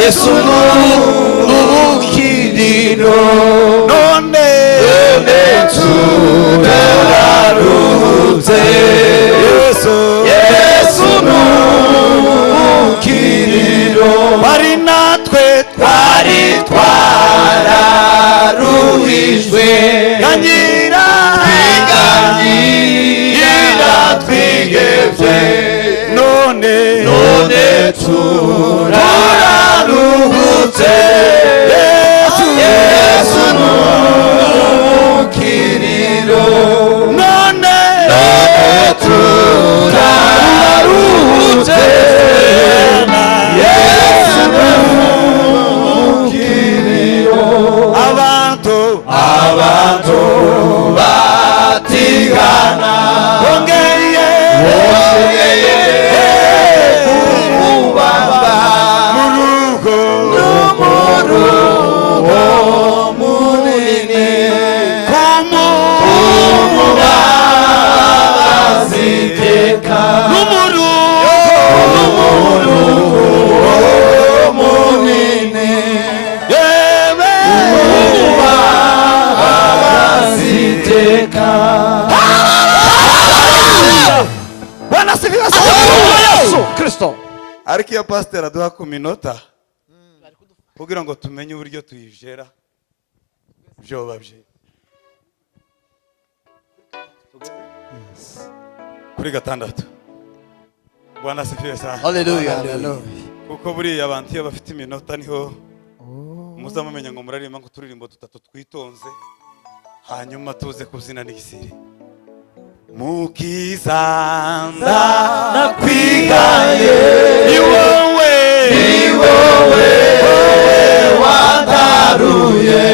Yesu n'ubukiriro none turarutse Yesu n'ubukiriro bari natwe twari twararuhijwe gangira twigevye none turaruhutse Yesu n'ubukiriro none turaruhutse Yesu n'ubukiriro abantu batigana bongeye kumubamba mu rugo munini kumubabaza iteka mu rugo munini yewe kumubabaza iteka. Bwana sifiwe sana Yesu Kristo. Ariko iyo pastor aduha ku minota kugira ngo tumenye uburyo tuyijera byoba bye kuri gatandatu. Bwana sifiwe sana. Haleluya. Kuko buriya abantu iyo bafite iminota niho muza mumenya ngo muraririmba ngo turirimbo dutatu twitonze hanyuma tuze kubyina n'igisiri. Mukizanda nakwigaye ni wowe wandaruye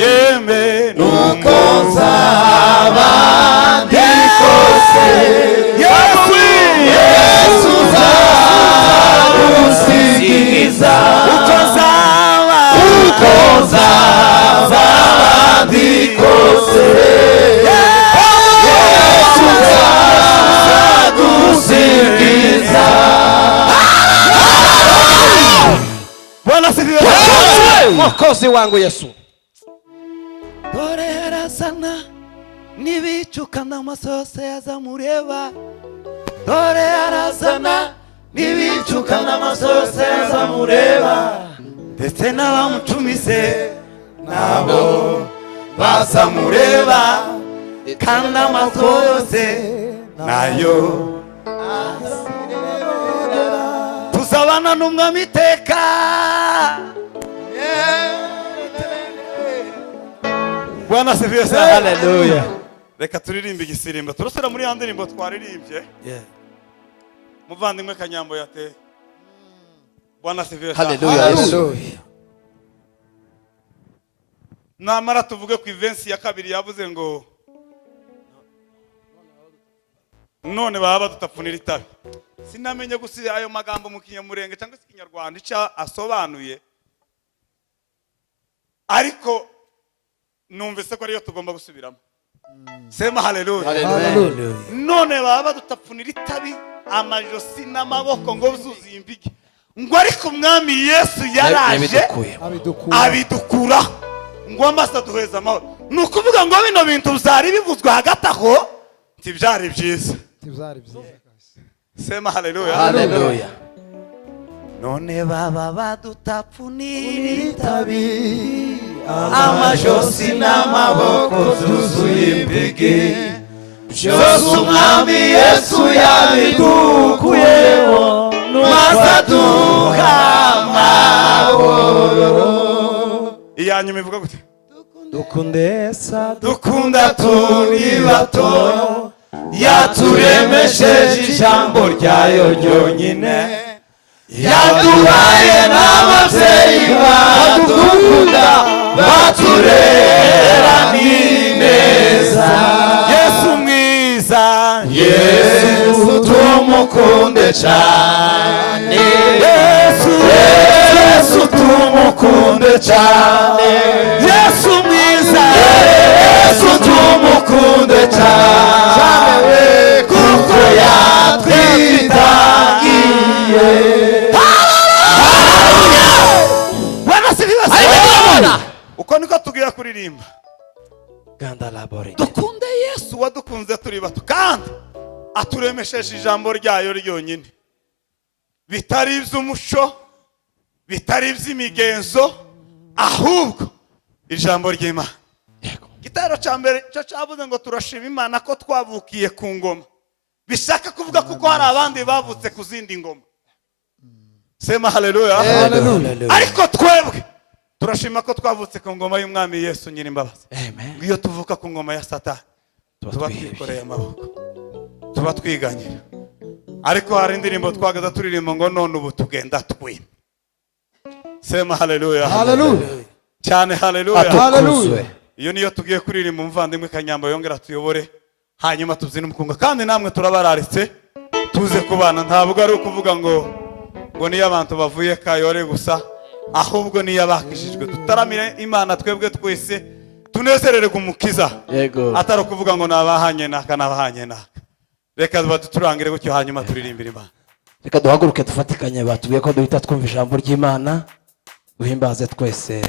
yeme nuko nzaba ndikose Yesu nzagusingiza uko nzaba ndikose Mwokozi wangu Yesu. Dore arasana nibicuka n'amasose yazamureba. Dore arasana nibicuka n'amasose yazamureba. Ndetse n'abamutumise nabo bazamureba. Kandi amaso yose nayo tuzabana n'umwami iteka. Bwana sifiwe sana. Haleluya. Reka turirimbe igisirimba turusira muri yandi ndirimbo twaririmbye. Muvandimwe Kanyambo yate. Bwana sifiwe sana. Haleluya. Namara tuvuge ku events ya kabiri yavuze ngo none baba dutapfunira itabi. Sinamenye gusiza ayo magambo mu Kinyamurenge cyangwa se Kinyarwanda ica asobanuye. Ariko numvise ko ariyo tugomba gusubiramo. Sema haleluya. Haleluya. None baba dutapfunira itabi amajosi n'amaboko ngo buzuzi imbigi. Ngo ariko umwami Yesu yaraje abidukura ngo amasa duheza amahoro. Nukuvuga ngo bino bintu bizari bivuzwa hagati aho tibyari byiza. Sema haleluya. Haleluya. None baba badutapfunira itabi amajosi n'amaboko zuzuye imbigi byose umwami Yesu yabidukuyeho maze aduha amahoro. Iyanyuma ivuga gute? Dukunda turi bato yaturemesheje ijambo ryayo ryonyine yaduhaye n'ababyeyi badukunda baturera neza. Yesu mwiza Yesu tumukunde cyane Yesu tumukunde cyane Yesu mwiza Yesu tumukunde cyane kuko yatwitangiye. Haleluya. yaremesheje ijambo ryayo ryonyine, bitari iby'umuco, bitari iby'imigenzo, ahubwo ijambo ry'Imana. Igitero cya mbere cyo cyavuze ngo turashima Imana ko twavukiye ku ngoma, bishaka kuvuga kuko hari abandi bavutse ku zindi ngoma. Sema haleluya. Ariko twebwe turashima ko twavutse ku ngoma y'umwami Yesu Nyirimbabazi. Iyo tuvuka ku ngoma ya Satani tuba twikoreye amaboko, tuba twiganyira. Ariko hari indirimbo twagaza turirimba ngo none ubu tugenda twima. Sema haleluya. Cyane haleluya. Iyo niyo tugiye kuririmba umuvandimwe Kanyamba yongera tuyobore, hanyuma tubyine umukunga. Kandi namwe turabararitse tuze kubana, ntabwo ari ukuvuga ngo niyo abantu bavuye Kayore gusa, ahubwo niyo abakishijwe. Tutaramire Imana twebwe twese, tunezerere kumukiza, atari ukuvuga ngo nabahanye nabahanye naka. Reka baduturangire gutyo hanyuma turirimbira Imana. Reka duhaguruke dufatikanye, batubwiye ko duhita twumva ijambo ry'Imana. Duhimbaze twese.